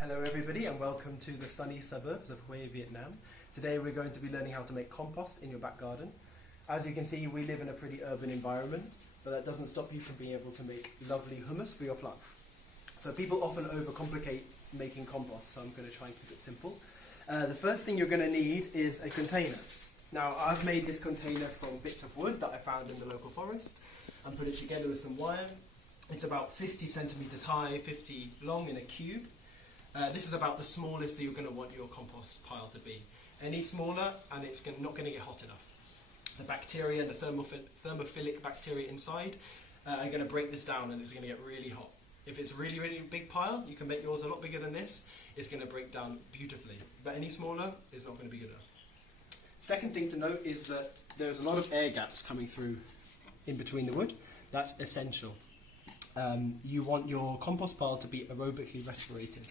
Hello everybody and welcome to the sunny suburbs of Hue, Vietnam. Today we're going to be learning how to make compost in your back garden. As you can see, we live in a pretty urban environment, but that doesn't stop you from being able to make lovely humus for your plants. So people often overcomplicate making compost, so I'm going to try and keep it simple. The first thing you're going to need is a container. Now I've made this container from bits of wood that I found in the local forest and put it together with some wire. It's about 50 centimeters high, 50 long in a cube. This is about the smallest that you're going to want your compost pile to be. Any smaller and it's not going to get hot enough. The bacteria, the thermophilic bacteria inside are going to break this down and it's going to get really hot. If it's a really, really big pile, you can make yours a lot bigger than this. It's going to break down beautifully. But any smaller is not going to be good enough. Second thing to note is that there's a lot of air gaps coming through in between the wood. That's essential. You want your compost pile to be aerobically respirated.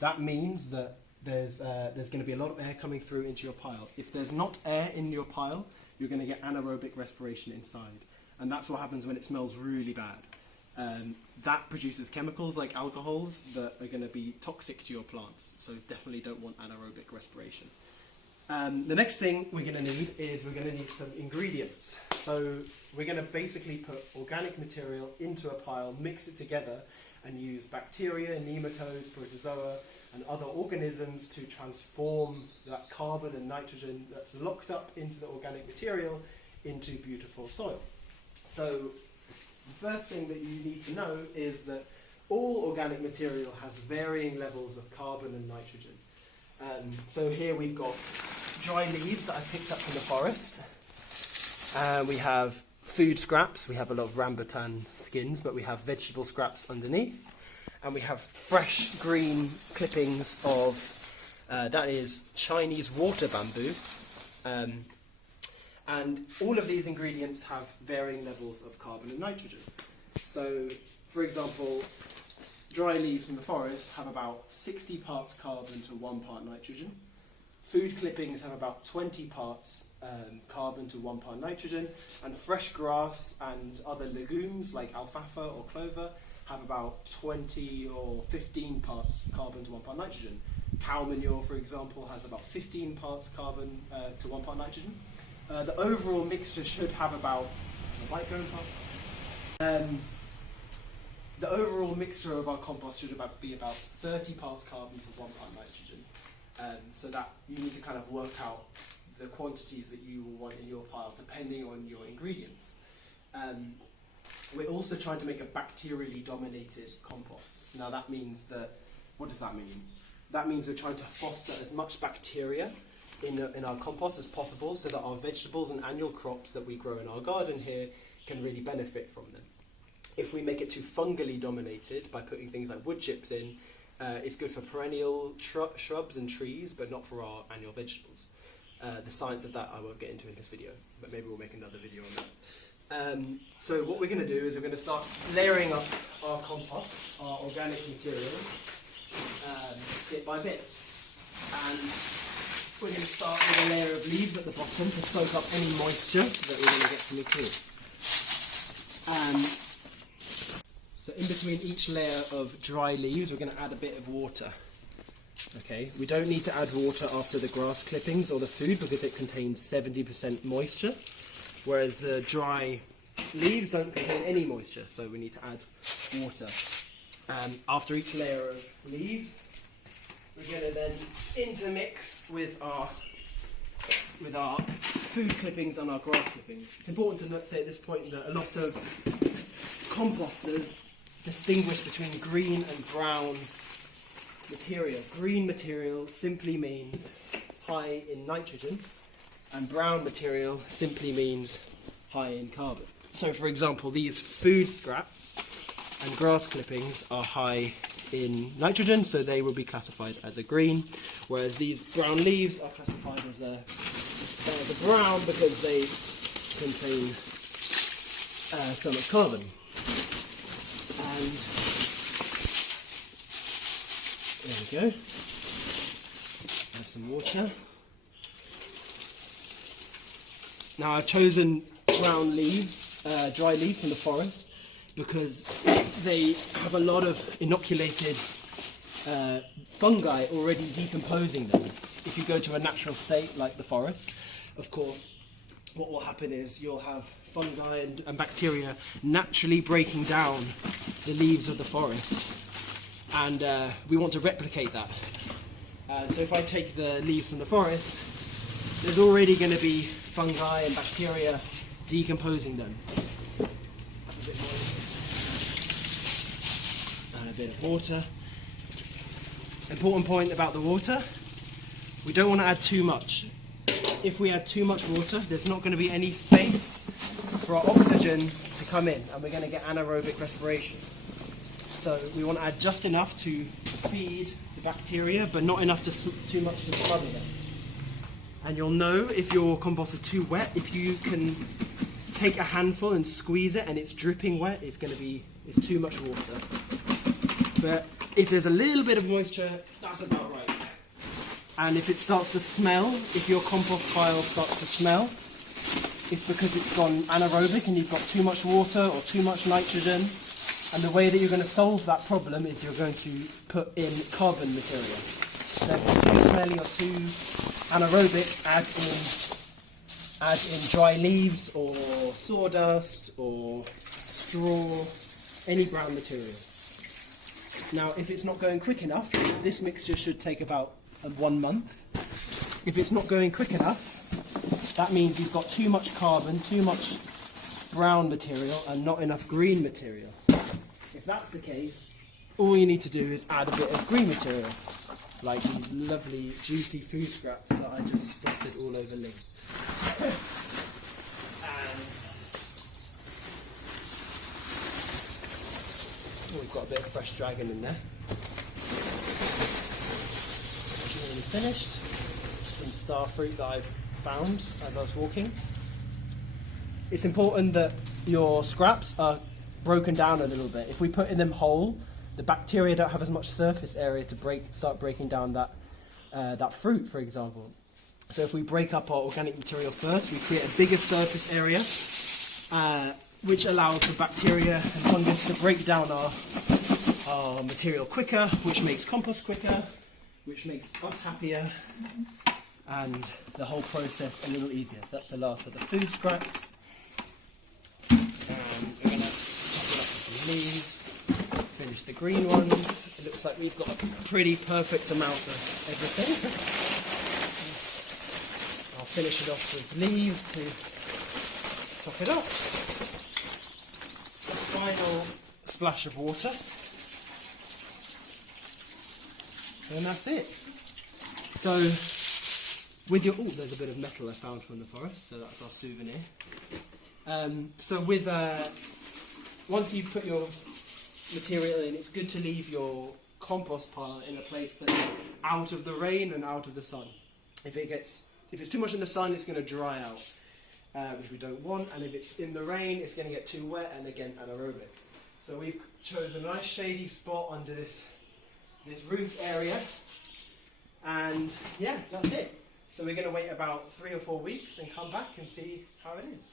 That means that there's going to be a lot of air coming through into your pile. If there's not air in your pile, you're going to get anaerobic respiration inside. And that's what happens when it smells really bad. That produces chemicals like alcohols that are going to be toxic to your plants. So definitely don't want anaerobic respiration. The next thing we're going to need is some ingredients. So we're going to basically put organic material into a pile, mix it together, and use bacteria, nematodes, protozoa, and other organisms to transform that carbon and nitrogen that's locked up into the organic material into beautiful soil. So the first thing that you need to know is that all organic material has varying levels of carbon and nitrogen. So here we've got dry leaves that I picked up from the forest. We have food scraps. We have a lot of rambutan skins, but we have vegetable scraps underneath. And we have fresh green clippings of, that is Chinese water bamboo. And all of these ingredients have varying levels of carbon and nitrogen. So, for example, dry leaves from the forest have about 60 parts carbon to 1 part nitrogen. Food clippings have about 20 parts carbon to 1 part nitrogen, and fresh grass and other legumes like alfalfa or clover have about 20 or 15 parts carbon to 1 part nitrogen. Cow manure, for example, has about 15 parts carbon to 1 part nitrogen. The overall mixture should have about, the overall mixture of our compost should be about 30 parts carbon to 1 part nitrogen. So that you need to kind of work out the quantities that you will want in your pile depending on your ingredients. We're also trying to make a bacterially dominated compost. Now that means that, what does that mean? That means we're trying to foster as much bacteria in our compost as possible so that our vegetables and annual crops that we grow in our garden here can really benefit from them. If we make it too fungally dominated by putting things like wood chips in, it's good for perennial shrubs and trees, but not for our annual vegetables. The science of that I won't get into in this video, but maybe we'll make another video on that. So what we're going to do is we're going to start layering up our compost, our organic materials, bit by bit. And we're going to start with a layer of leaves at the bottom to soak up any moisture that we're going to get from the tree. So in between each layer of dry leaves, we're going to add a bit of water. Okay, we don't need to add water after the grass clippings or the food because it contains 70% moisture, whereas the dry leaves don't contain any moisture, so we need to add water. After each layer of leaves, we're going to then intermix with our food clippings and our grass clippings. It's important to say at this point that a lot of composters distinguish between green and brown material. Green material simply means high in nitrogen, and brown material simply means high in carbon. So for example, these food scraps and grass clippings are high in nitrogen, so they will be classified as a green, whereas these brown leaves are classified as a brown because they contain so much carbon. And there we go. Add some water. Now I've chosen brown leaves, dry leaves from the forest, because they have a lot of inoculated fungi already decomposing them. If you go to a natural state like the forest, of course, what will happen is you'll have fungi and bacteria naturally breaking down the leaves of the forest, and we want to replicate that. So if I take the leaves from the forest, there's already going to be fungi and bacteria decomposing them. A bit more and a bit of water. Important point about the water, we don't want to add too much. If we add too much water, there's not going to be any space for our oxygen to come in, and we're going to get anaerobic respiration. So we want to add just enough to feed the bacteria, but not enough too much to smother them. And you'll know if your compost is too wet, if you can take a handful and squeeze it and it's dripping wet, it's too much water. But if there's a little bit of moisture, that's about right. And if it starts to smell, if your compost pile starts to smell, it's because it's gone anaerobic and you've got too much water or too much nitrogen. And the way that you're going to solve that problem is you're going to put in carbon material. So if it's too smelly or too anaerobic, add in dry leaves or sawdust or straw, any brown material. Now, if it's not going quick enough, this mixture should take about 1 month. If it's not going quick enough, that means you've got too much carbon, too much brown material, and not enough green material. If that's the case, all you need to do is add a bit of green material, like these lovely juicy food scraps that I just splattered all over Lee. We've got a bit of fresh dragon in there. Nearly finished. Some star fruit that I've found as I was walking. It's important that your scraps are broken down a little bit. If we put in them whole, the bacteria don't have as much surface area to start breaking down that fruit, for example. So if we break up our organic material first, we create a bigger surface area, which allows the bacteria and fungus to break down our material quicker, which makes compost quicker, which makes us happier, and the whole process a little easier. So that's the last of the food scraps. And we're going to top it up with some leaves, finish the green ones. It looks like we've got a pretty perfect amount of everything. I'll finish it off with leaves to top it up. A final splash of water. And that's it. So, with your... Oh, there's a bit of metal I found from the forest, so that's our souvenir. So with... once you've put your material in, it's good to leave your compost pile in a place that's out of the rain and out of the sun. If it's too much in the sun, it's going to dry out, which we don't want. And if it's in the rain, it's going to get too wet and again anaerobic. So we've chosen a nice shady spot under this roof area, and yeah, that's it. So we're going to wait about 3 or 4 weeks and come back and see how it is.